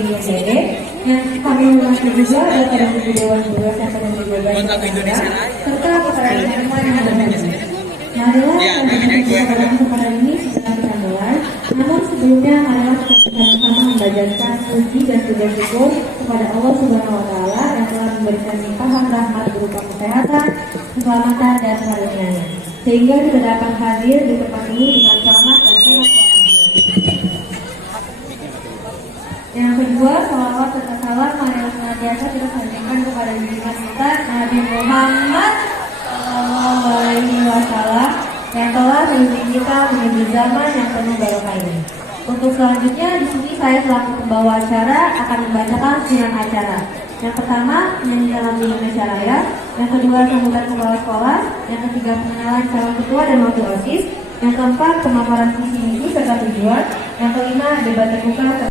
Dini Dede. Yang kami hormati juga pada Ibu Dewan Guru yang pada menjaga serta kepada teman yang berhadir. Marilah kepada ini setelah kita mulai. Namun sebelumnya marilah kita sama membacakan puji dan puja syukur kepada Allah Subhanahu Wa Taala yang telah memberikan limpahan rahmat berupa kesehatan, keselamatan dan karunia-Nya, sehingga kita dapat hadir di tempat ini dengan selamat dan sehat. Yang kedua, salawat serta salam marilah senantiasa kita sampaikan kepada junjungan kita Nabi Muhammad SAW yang telah memimpin kita menuju zaman yang penuh barokah ini. Untuk selanjutnya di sini saya selaku pembawa acara akan membacakan siang acara. Yang pertama, penyanyian lagu Indonesia Raya. Yang kedua, sambutan kepala sekolah. Yang ketiga, pengenalan calon ketua dan wakil OSIS. Yang keempat, pemaparan visi misi serta tujuan. Yang kelima, debat terbuka.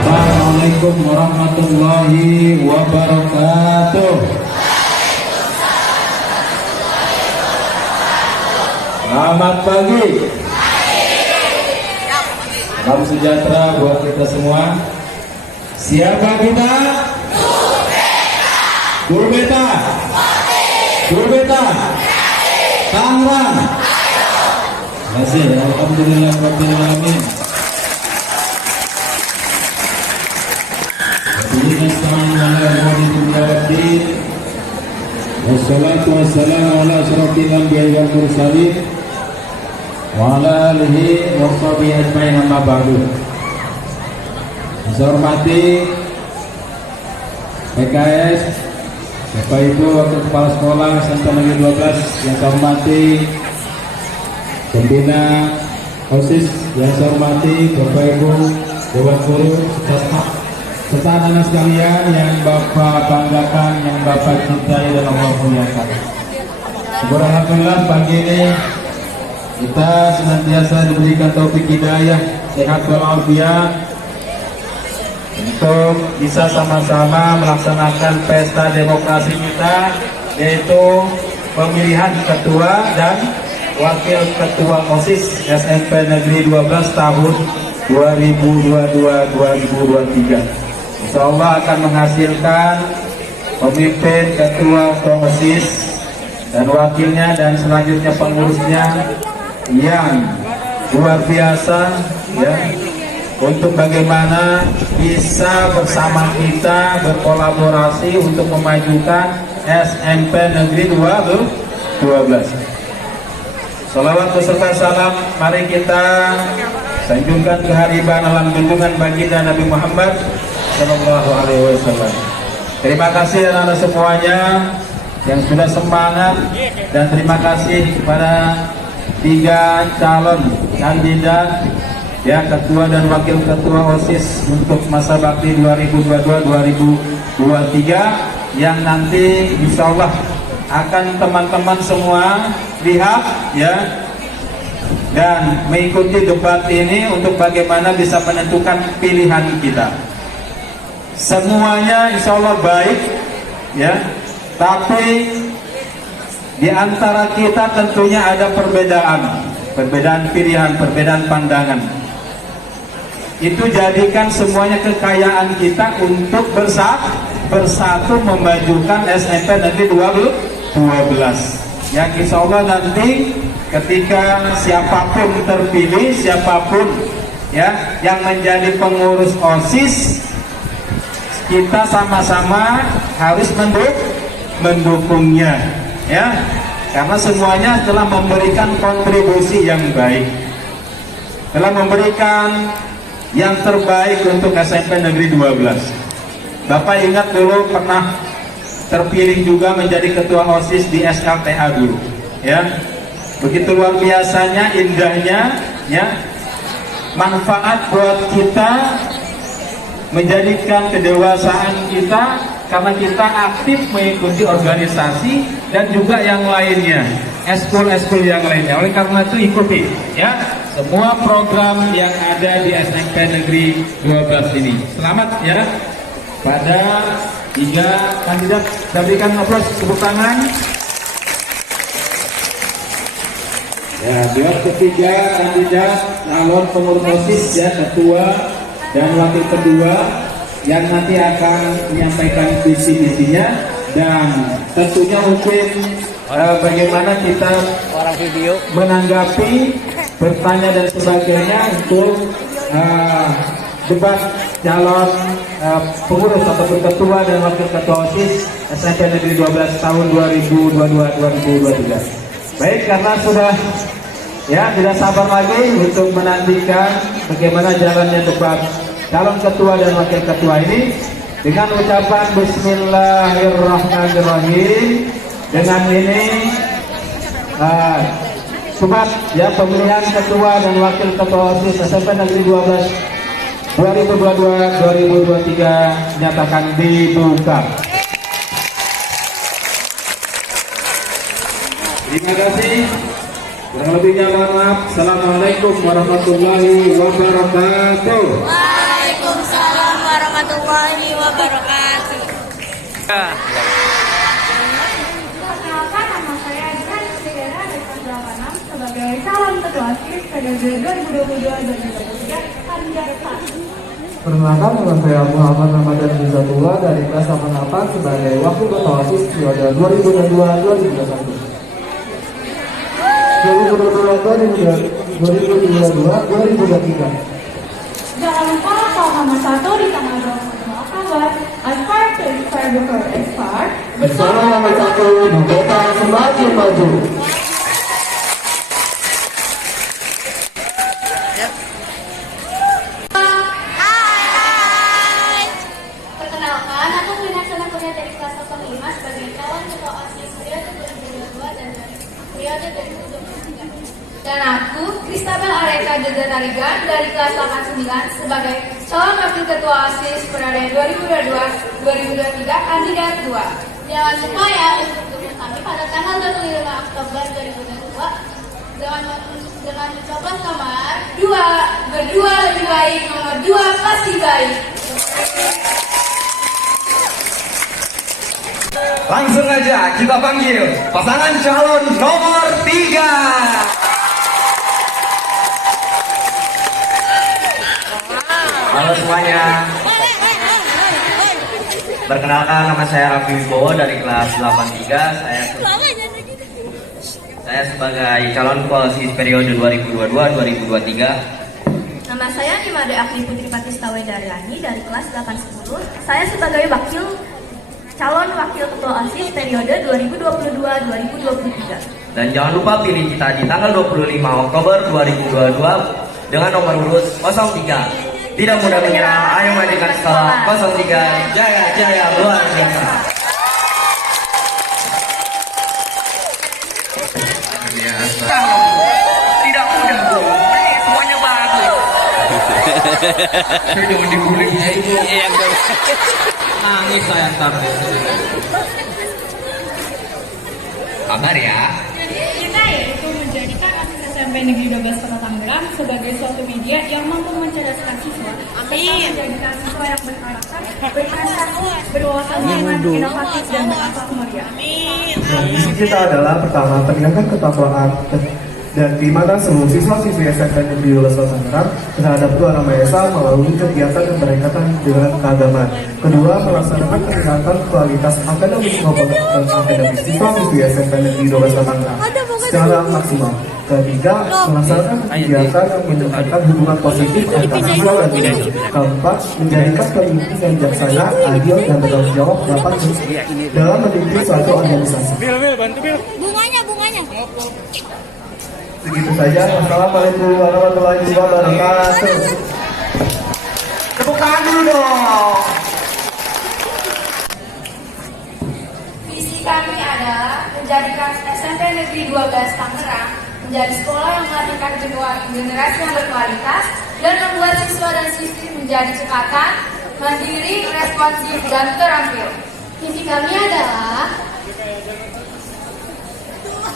Assalamualaikum warahmatullahi wabarakatuh. Selamat pagi. Salam sejahtera buat kita semua. Siapa kita? Guru Beta. Guru Beta. Tangerang. Terima kasih. Alhamdulillah rabbil alamin. Wassalatu wassalamu ala asyrafil anbiya'i wal mursalin wa ala alihi wa sahbihi ajma'in, amma ba'du. Saya hormati PKS, Bapak Ibu Wakil Kepala Sekolah SMP Negeri 12 yang saya hormati, Pembina OSIS yang saya hormati, Bapak Ibu Dewan Guru serta anak-anak sekalian yang Bapak banggakan, yang Bapak cintai dan Allah muliakan. Alhamdulillah pagi ini kita senantiasa diberikan taufik hidayah, sehat walafiat untuk bisa sama-sama melaksanakan pesta demokrasi kita, yaitu pemilihan ketua dan wakil ketua OSIS SMP Negeri 12 tahun 2022-2023. Insya Allah akan menghasilkan pemimpin, ketua OSIS dan wakilnya dan selanjutnya pengurusnya yang luar biasa, ya, untuk bagaimana bisa bersama kita berkolaborasi untuk memajukan SMP Negeri 12. Salawat beserta salam mari kita sanjungkan kehadiran alam junjungan baginda Nabi Muhammad Sallallahu Alaihi Wasallam. Terima kasih anak-anak semuanya yang sudah semangat, dan terima kasih kepada 3 calon kandidat, ya, ketua dan wakil ketua OSIS untuk masa bakti 2022-2023 yang nanti insya Allah akan teman-teman semua lihat ya, dan mengikuti debat ini untuk bagaimana bisa menentukan pilihan kita. Semuanya insya Allah baik ya, tapi di antara kita tentunya ada perbedaan pilihan, perbedaan pandangan. Itu jadikan semuanya kekayaan kita untuk bersatu memajukan SMP Negeri 12. Yang insya Allah nanti ketika siapapun terpilih, siapapun ya yang menjadi pengurus OSIS, kita sama-sama harus mendukungnya ya, karena semuanya telah memberikan kontribusi yang baik, telah memberikan yang terbaik untuk SMP Negeri 12. Bapak ingat dulu pernah terpilih juga menjadi ketua OSIS di SLTA dulu ya, begitu luar biasanya indahnya ya, manfaat buat kita, menjadikan kedewasaan kita karena kita aktif mengikuti organisasi dan juga yang lainnya, eskul yang lainnya. Oleh karena itu ikuti ya semua program yang ada di SMP Negeri 12 ini. Selamat ya pada 3 kandidat. Kita berikan aplaus, tepuk tangan. Ya, buat ketiga kandidat calon pengurus OSIS ya, ketua dan wakil kedua yang nanti akan menyampaikan visi-visinya, dan tentunya mungkin bagaimana kita menanggapi, bertanya dan sebagainya untuk debat calon pengurus atau ketua dan wakil ketua OSIS SMP Negeri 12 tahun 2022-2023. Baik, karena sudah ya tidak sabar lagi untuk menantikan bagaimana jalannya debat calon ketua dan wakil ketua ini, dengan ucapan Bismillahirrahmanirrahim. Dengan ini debat ya pemilihan ketua dan wakil ketua OSIS SMP Negeri 12 2022-2023 nyatakan dibuka. Terima kasih. Kurang lebihnya mohon maaf. Assalamualaikum warahmatullahi wabarakatuh. Waalaikumsalam warahmatullahi wabarakatuh. Perkenalkan, nama saya Adnan Sigara dari kelas 86 sebagai calon ketua OSIS periode 2022-2023 kandidat A. Perkenalkan, nama saya Muhammad Ramadan Rizatullah dari kelas 88 sebagai wakil ketua OSIS periode 2022-2021. 2022-2023. Jangan lupa kalau nomor 1 di tanggal 25 Oktober, aspar to inspire before expire. Bersama nomor 1 Merdeka Semakin Maju. Perkenalkan, aku Winaksana Kurnia dari kelas 05 sebagai calon ketua OSIS periode 2022 dan periode 2023. Dan aku Kristabel Areka Jogja Tarigan dari kelas 89 sebagai calon wakil ketua OSIS periode 2022-2023 kandidat 2. Jangan lupa ya untuk dukung kami pada tanggal 25 Oktober 2022 dengan mencoblos nomor 2, berdua lebih baik, nomor 2 pasti baik. Langsung aja kita panggil pasangan calon nomor 3. Halo semuanya. Perkenalkan, nama saya Raffi Wibowo dari kelas 83. Saya sebagai calon OSIS periode 2022-2023. Nama saya Nimade Akli Putri Patista Wedaryani dari kelas 810. Saya sebagai calon wakil ketua OSIS periode 2022-2023. Dan jangan lupa pilih kita di tanggal 25 Oktober 2022 dengan nomor urut 03. Tidak mudah menyerah, ayo majukan sekolah. 03, jaya jaya luar biasa. Tidak mudah, semuanya bagus. Jangan dibully. Iya, nangis saya ntar. Kabar ya. Kita yaitu menjadikan ASIS SMP Negeri 12 Kota Tangerang sebagai suatu media yang mampu mencerdaskan siswa, serta menjadikan siswa yang berkarakter, berprestasi, berwawasan lingkungan, inovatif dan berakhlak mulia. Misi kita adalah pertama peningkatan ketakwaan dan keimanan seluruh siswa-siswi SMP Negeri 12 Kota Tangerang terhadap Tuhan Yang Maha Esa melalui kegiatan yang berkaitan dengan keagamaan. Kedua, melaksanakan peningkatan kualitas akademis maupun akademis siswa-siswi SMP Negeri 12 Kota Tangerang secara maksimal. Ketiga, melaksanakan kegiatan yang meningkatkan hubungan positif antara siswa dan guru. Keempat, menjadikan pemimpin yang bijaksana, adil dan bertanggung jawab dapat dalam memimpin suatu organisasi. Bunganya. Begitu saja. Assalamualaikum warahmatullahi wabarakatuh. Tepuk tangan dulu dong. Visi kami adalah menjadikan SMP Negeri 12 Tangerang menjadi sekolah yang melahirkan generasi yang berkualitas dan membuat siswa dan siswi menjadi cekatan, mandiri, responsif, dan terampil. Misi kami adalah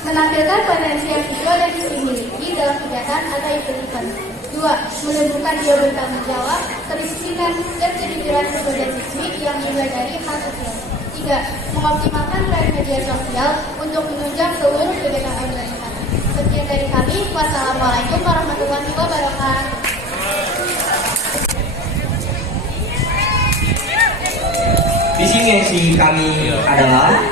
menampilkan potensi yang siswa dan siswi miliki dalam kegiatan atau event-event. 2. Menunjukkan dia bertanggung jawab, kedisiplinan, dan kejujuran siswa dan siswi yang dimulai dari hal kecil. 3. Mengoptimalkan peran media sosial untuk menunjang seluruh kegiatan organisasi. Sekian dari kami. Wassalamualaikum warahmatullahi wabarakatuh. Visi misi kami adalah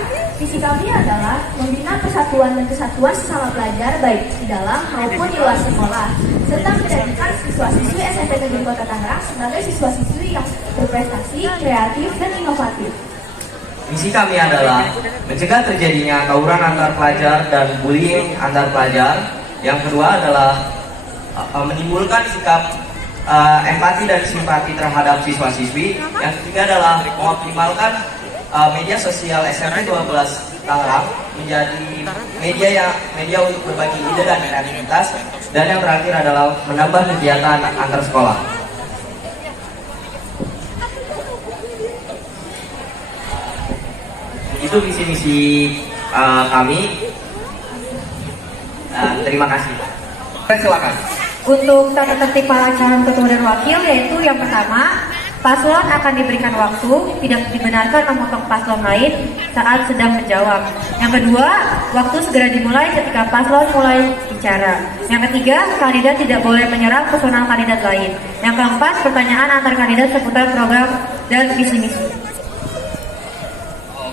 Visi kami adalah membina persatuan dan kesatuan sesama pelajar baik di dalam maupun di luar sekolah, serta menjadikan siswa-siswi SMP Negeri Kota Tangerang sebagai siswa-siswi yang berprestasi, kreatif, dan inovatif. Misi kami adalah mencegah terjadinya tawuran antar pelajar dan bullying antar pelajar. Yang kedua adalah menimbulkan sikap empati dan simpati terhadap siswa-siswi. Yang ketiga adalah mengoptimalkan media sosial SMP 12 Tangerang menjadi media untuk berbagi ide dan kreativitas. Dan yang terakhir adalah menambah kegiatan antar sekolah. Itu visi-misi kami. Terima kasih. Silakan. Untuk tata tertib para calon ketua dan wakil, yaitu yang pertama, paslon akan diberikan waktu, tidak dibenarkan memotong paslon lain saat sedang menjawab. Yang kedua, waktu segera dimulai ketika paslon mulai bicara. Yang ketiga, kandidat tidak boleh menyerang personal kandidat lain. Yang keempat, pertanyaan antar kandidat seputar program dan visi-misi.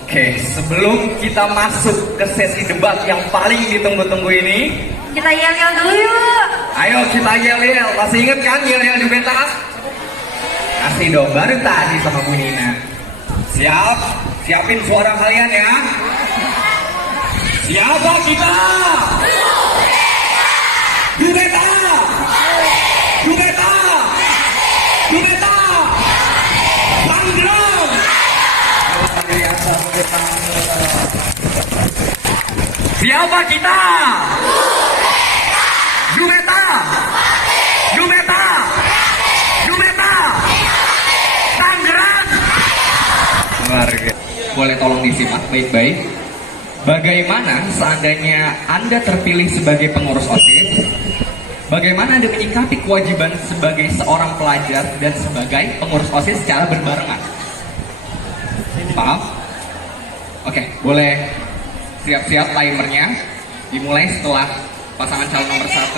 Oke, sebelum kita masuk ke sesi debat yang paling ditunggu-tunggu ini, Kita yel-yel dulu yuk. ayo kita yel-yel. Masih inget kan yel-yel di pentas? Kasih dong, baru tadi sama Bu Nina. Siap? Siapin suara kalian ya. Siapa kita? Jubeta! Jubeta! Jubeta! Tangerang! Siapa kita? Jubeta! Jubeta! Jubeta! Tangerang! Warga, boleh tolong disimak baik-baik. Bagaimana seandainya Anda terpilih sebagai pengurus OSIS? Bagaimana Anda menyikapi kewajiban sebagai seorang pelajar dan sebagai pengurus OSIS secara berbarengan? Paham? Oke, boleh siap-siap timernya. Dimulai setelah pasangan calon nomor 1.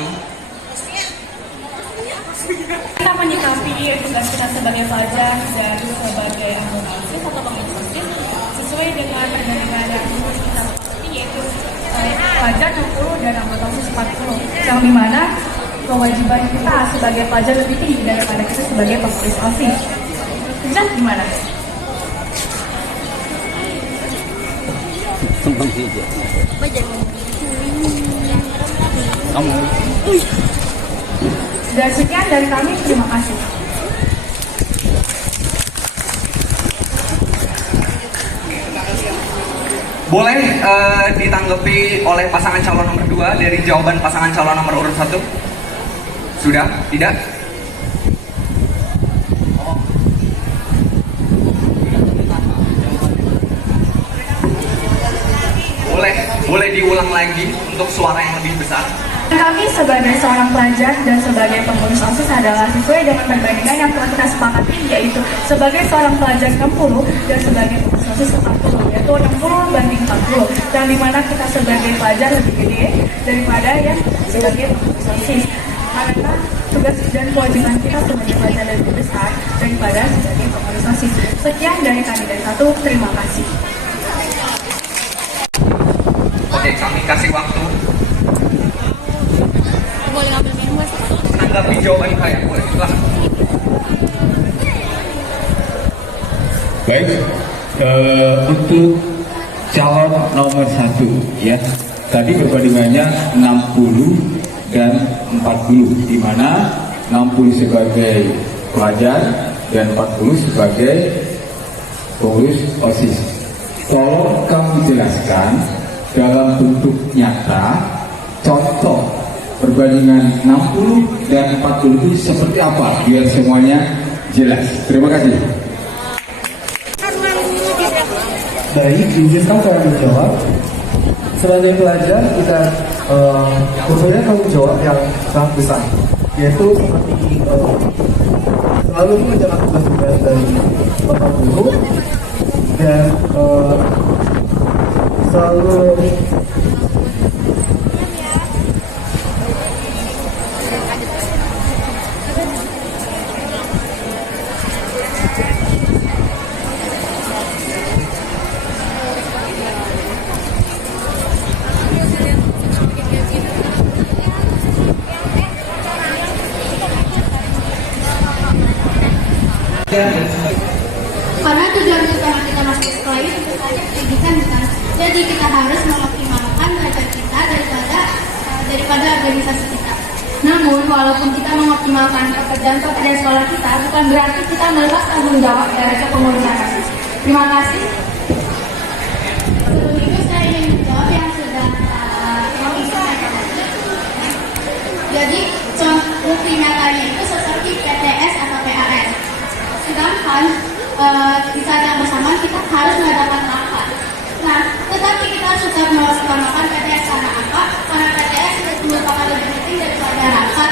Kita menyikapi tugas kita sebagai pelajar dan sebagai anggota OSIS atau pengurus OSIS sesuai dengan perjanjian yang kita sepakati, yaitu pelajar 60 dan anggota OSIS 40, yang dimana kewajiban kita sebagai pelajar lebih tinggi daripada kita sebagai pengurus OSIS. Jelas gimana? Dan sekian dari kami, terima kasih. Boleh ditanggapi oleh pasangan calon nomor 2 dari jawaban pasangan calon nomor urut 1? Sudah? Tidak? Boleh diulang lagi untuk suara yang lebih besar. Kami sebagai seorang pelajar dan sebagai pengurus OSIS adalah sesuai dengan perbandingan yang telah kita sepakati, yaitu sebagai seorang pelajar 60 dan sebagai pengurus OSIS 40, yaitu 60/40, yang dimana kita sebagai pelajar lebih gede daripada yang sebagai pengurus OSIS, karena tugas dan kewajiban kita sebagai pelajar lebih besar daripada sebagai pengurus OSIS. Sekian dari kandidat 1, terima kasih. Oke, kami kasih waktu. Boleh ngambil minum mas? Menanggapi jawaban saya, boleh silahkan. Baik, untuk calon nomor 1 ya, tadi perbandingannya 60 dan 40, di mana 60 sebagai pelajar dan 40 sebagai pengurus OSIS. Tolong kamu jelaskan dalam bentuk nyata contoh perbandingan 60 dan 40 itu seperti apa biar semuanya jelas. Terima kasih. Baik, izinkan saya menjawab. Sebagai pelajar kita mempunyai tanggung jawab yang sangat besar, yaitu seperti selalu menjalankan tugas-tugas dari Bapak Guru dan selalu Karena tujuan utama kita masuk sekolah itu tentu saja pendidikan kan. Jadi kita harus mengoptimalkan belajar kita daripada organisasi kita. Namun walaupun kita mengoptimalkan pekerjaan sekolah kita, bukan berarti kita melepas tanggung jawab dari kepengurusan OSIS. Terima kasih. Sebelum itu saya ingin menjawab yang sudah mau disampaikan tadi. Jadi bukti nyatanya itu seperti PTS atau PAS. Sedangkan di saat yang bersamaan kita harus mengadakan rapat. Nah, tetapi kita harus tetap melaksanakan PTS karena apa? Karena PTS merupakan lebih penting daripada rapat.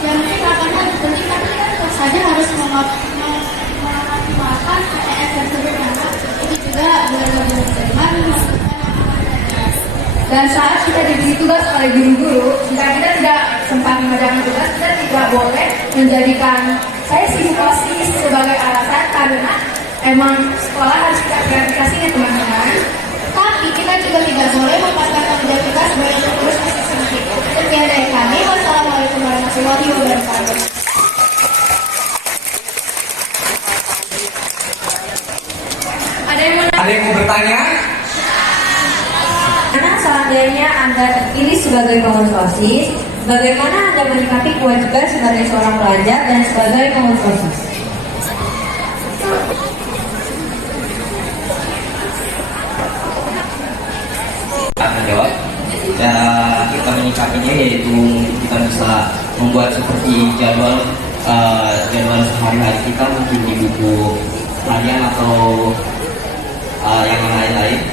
Yang mungkin rapatnya lebih penting, tapi kita tetap saja harus mengoptimalkan PTS tersebut karena itu juga benar-benar diterima dan saat kita diberi tugas oleh guru-guru, jika kita tidak sempat mengerjakan tugas, kita tidak boleh menjadikan saya sibuk OSIS sebagai alasan karena emang sekolah harus kita verifikasinya teman-teman. Tapi kita juga tidak boleh melepaskan tanggung jawab kita sebagai pengurus OSIS sendiri. Sekian dari kami. Wassalamualaikum warahmatullahi wabarakatuh. Ada yang mau bertanya? Karena seandainya Anda terpilih sebagai pengurus OSIS, bagaimana Anda menyikapi kewajiban sebagai seorang pelajar dan sebagai pengurus OSIS? Akan jawab. Ya, kita menyikapinya yaitu kita bisa membuat seperti jadwal sehari-hari kita mungkin di buku harian atau yang lain-lain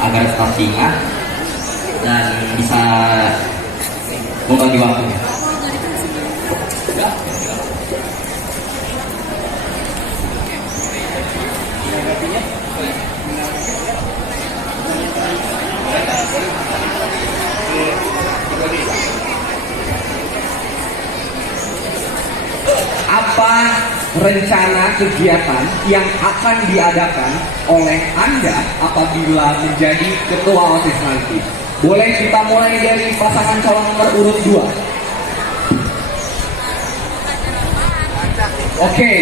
agar tetap diingat dan bisa membagi waktunya. Apa rencana kegiatan yang akan diadakan oleh Anda apabila menjadi ketua OSIS nanti? Boleh kita mulai dari pasangan calon nomor urut 2. Oke.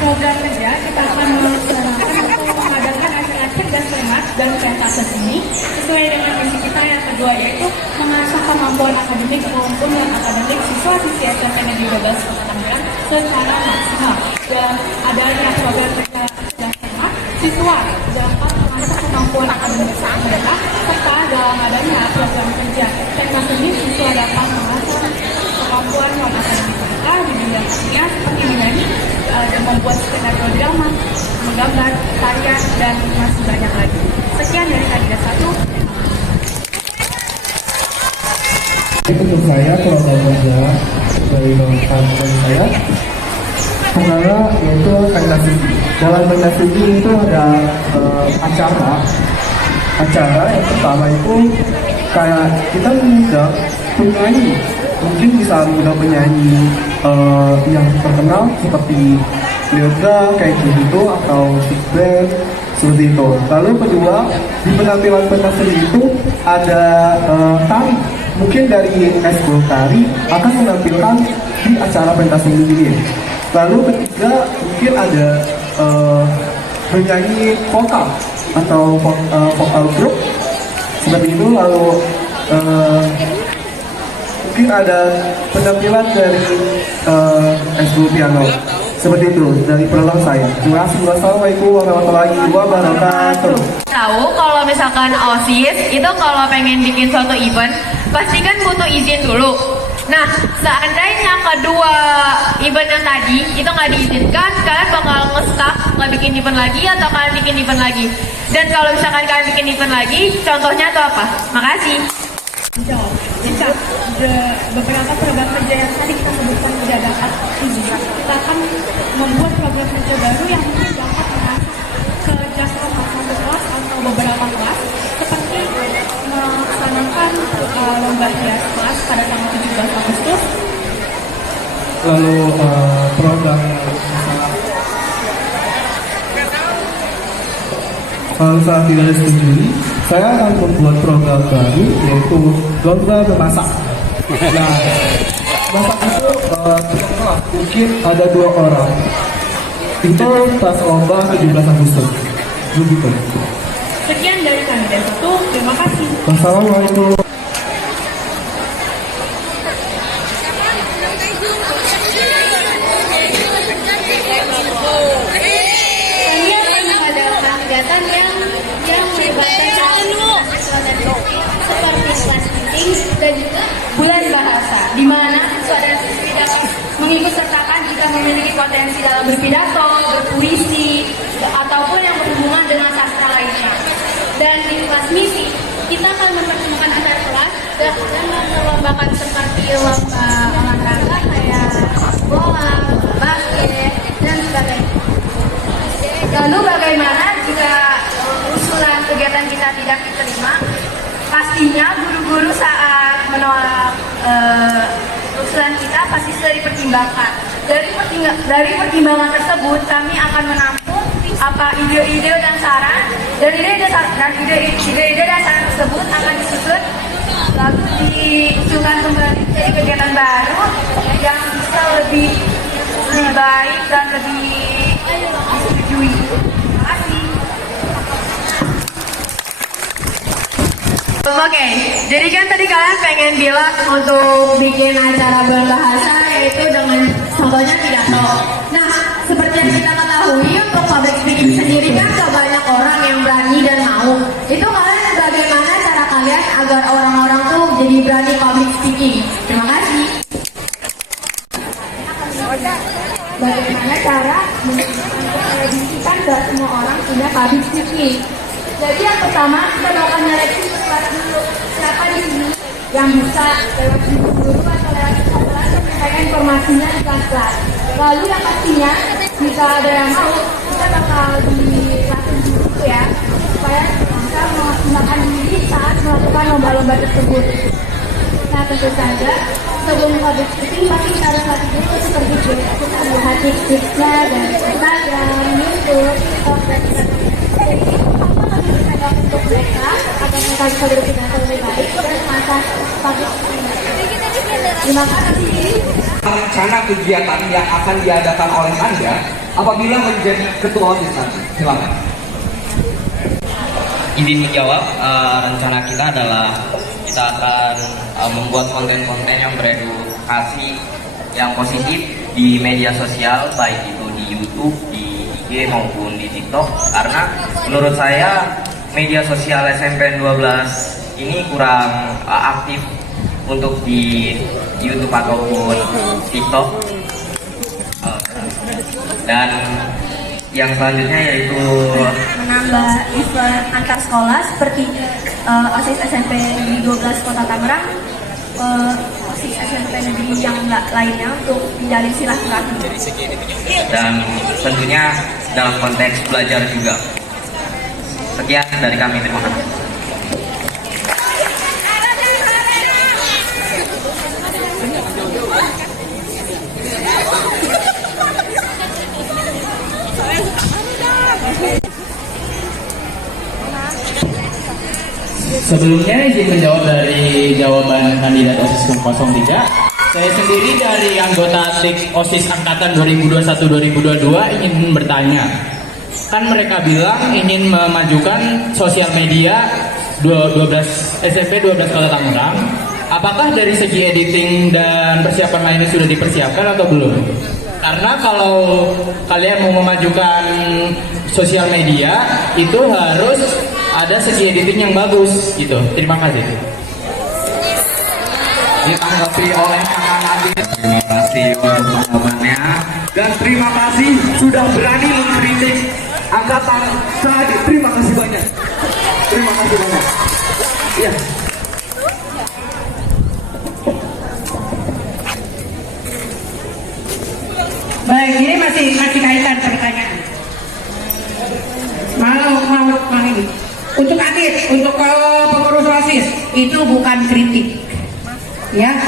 Program kerja kita akan melaksanakan atau mengadakan acara cerdas cermat dan prestasi ini sesuai dengan misi kita yang kedua, yaitu mengasah kemampuan akademik maupun non akademik siswa-siswi SMP Negeri 12 Kota Tangerang secara maksimal. Dan adanya program kerja cerdas cermat, siswa dapat mengasah kemampuan akademik mereka, serta dalam adanya program kerja teknik seni, siswa dapat mengasah kemampuan non akademik mereka di bidang kimia seperti menyanyi dan membuat skenario drama, menggambar, tarian, dan masih banyak lagi. Sekian dari kandidat 1. Untuk saya program kerja dari kampus saya adalah yaitu pentas seni. Dalam pentas seni itu ada acara yang pertama itu kayak kita mengundang penyanyi, mungkin bisa mengundang penyanyi yang terkenal seperti Lyodra kayak gitu atau big band seperti itu. Lalu kedua, di penampilan pentas seni itu ada tari. Mungkin dari eskul tari akan menampilkan di acara pentas seni ini. Lalu ketiga, mungkin ada penyanyi vokal atau vokal grup seperti itu. Lalu mungkin ada penampilan dari eskul piano. Seperti itu dari program saya. Terima kasih. Wassalamualaikum warahmatullahi wabarakatuh. Tahu kalau misalkan OSIS itu kalau pengen bikin suatu event pasti kan butuh izin dulu. Nah, seandainya kedua event yang tadi itu nggak diizinkan, kalian bakal nge-stuck nggak bikin event lagi atau kalian bikin event lagi. Dan kalau misalkan kalian bikin event lagi, contohnya itu apa? Makasih. Beberapa program kerja yang tadi kita sebutkan tidak dapat izin, kita akan membuat program kerja baru yang mungkin dapat mengasah kerjasama satu kelas atau beberapa kelas, seperti melaksanakan lomba hias kelas pada tanggal 17 Agustus. Lalu program kalau saya tidak disetujui, saya akan membuat program baru yaitu lomba memasak. Nah, masak itu mungkin ada 2 orang. Itu pas lomba 17 Agustus. Begitu. Sekian dari kami dan satu, terima kasih. Wassalamualaikum. Kami akan mengadakan kegiatan yang melibatkan siswa dan siswi seperti kelas meeting dan juga bulan bahasa, di mana siswa dan siswi dapat mengikut sertakan jika memiliki potensi dalam berpidato, berpuisi, ataupun yang berhubungan dengan sastra lainnya. Dan di kelas misi, kita akan mempertemukan antar kelas dan melombakan seperti lomba olahraga kayak bola, basket, dan sebagainya. Lalu bagaimana jika usulan kegiatan kita tidak diterima? Pastinya guru-guru saat menolak usulan kita pasti sudah dipertimbangkan. Dari pertimbangan tersebut kami akan menampung apa ide-ide dan saran, dan ide-ide dan saran tersebut akan disusun lalu diusulkan kembali jadi kegiatan baru yang bisa lebih baik dan lebih disetujui. Terima kasih. Oke, jadi kan tadi kalian pengen bilang untuk bikin acara berbahasa yaitu dengan contohnya pidato. Nah, seperti yang kita ketahui untuk public speaking sendiri kan gak banyak orang yang berani dan mau. Itu kalian bagaimana cara kalian agar orang-orang tuh jadi berani public speaking? Terima kasih. Bagaimana cara mendefinisikan gak semua orang punya public speaking? Jadi yang pertama kita melakukan seleksi kelas dulu. Siapa di sini yang bisa lewat guru atau lewat kelas menyampaikan informasinya di kelas. Lalu yang pastinya jika ada yang mau kita bakal dilatih dulu ya supaya bisa memaksimalkan diri saat melakukan lomba-lomba tersebut. Nah tentu saja sebelum public speaking pasti kita harus latih dulu seperti kita melihat tips-tipsnya dan Instagram, YouTube, TikTok dan sebagainya. Untuk mereka agar mereka bisa berpidato lebih baik dan masa public speaking. Terima kasih. Rencana kegiatan yang akan diadakan oleh Anda apabila menjadi ketua OSIS nanti. Silakan. Izin menjawab, rencana kita adalah kita akan membuat konten-konten yang beredukasi yang positif di media sosial, baik itu di YouTube, di IG maupun di TikTok. Karena menurut saya media sosial SMPN 12 ini kurang aktif untuk di YouTube ataupun TikTok. Dan yang selanjutnya yaitu menambah event antar sekolah seperti OSIS SMP di 12 Kota Tangerang, OSIS SMP negeri yang lainnya untuk menjalin silaturahmi. Dan tentunya dalam konteks belajar juga. Sekian dari kami, terima kasih. Sebelumnya izin menjawab dari jawaban kandidat OSIS 03. Saya sendiri dari anggota TIK OSIS Angkatan 2021-2022 ingin bertanya. Kan mereka bilang ingin memajukan sosial media 12 SMP 12 Kota Tangerang. Apakah dari segi editing dan persiapan lainnya sudah dipersiapkan atau belum? Karena kalau kalian mau memajukan sosial media itu harus ada segi editing yang bagus gitu. Terima kasih. Ditanggapi oleh kakak Nadir. Terima kasih untuk jawabannya dan terima kasih sudah berani mengkritik angkatan Sadi. Terima kasih banyak. Terima kasih banyak. Iya. Baik, ini masih kaitan pertanyaan. Mau ini. Untuk Adit, untuk pengurus OSIS, itu bukan kritik. Ya.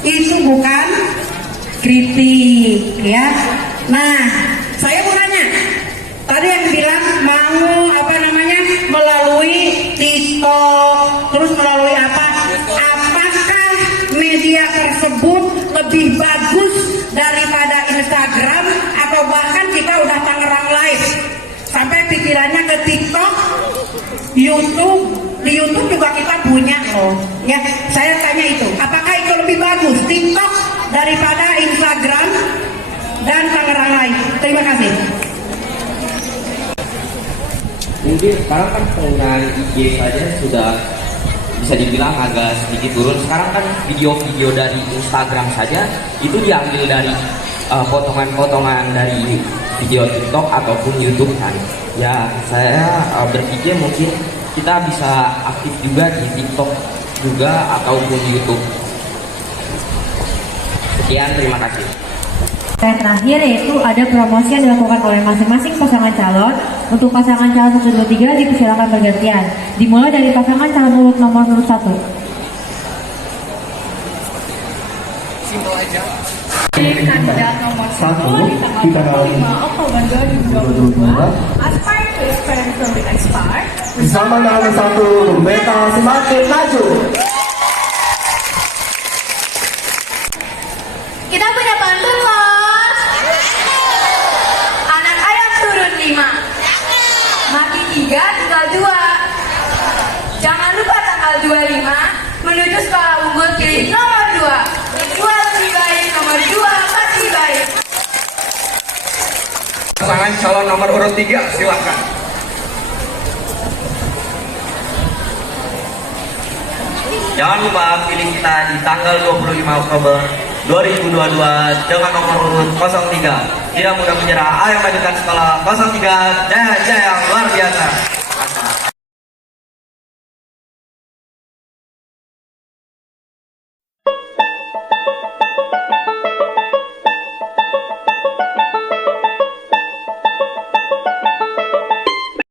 Itu bukan kritik, ya. Nah, saya mau nanya. Tadi yang bilang mau melalui TikTok, terus melalui apa? Apakah media tersebut lebih bagus daripada Instagram atau bahkan kita udah Tangerang Live sampai pikirannya ke TikTok, YouTube, di YouTube juga kita punya loh. Ya, saya tanya itu, apakah itu lebih bagus TikTok daripada Instagram dan Tangerang Live? Terima kasih. Mungkin sekarang kan penggunaan IG saja sudah bisa dibilang agak sedikit turun. Sekarang kan video-video dari Instagram saja itu diambil dari potongan-potongan dari video TikTok ataupun YouTube kan. Ya, saya berpikir mungkin kita bisa aktif juga di TikTok juga ataupun YouTube. Sekian, terima kasih. Yang terakhir yaitu ada promosi yang dilakukan oleh masing-masing pasangan calon. Untuk pasangan calon 1, 2, 3 dipersilakan bergantian. Dimulai dari pasangan calon urut nomor 1. Kandidat nomor 1 di tanggal 5 Oktober 2022 aspire to experiential with Aspire Bersama dengan satu Beta semakin maju. Kita punya pantun loh. Anak ayam turun 5, mati 3 tinggal 2. Jangan lupa tanggal 25 menuju sekolah unggul pilih nomor 2. 2 lebih baik, nomor 2 pasti baik. Pasangan calon nomor urut 3, silakan. Jangan lupa pilih kita di tanggal 25 Oktober 2022 dengan nomor urut 03. Tidak mudah menyerah, ayo majukan sekolah 03. Jaya jaya luar biasa.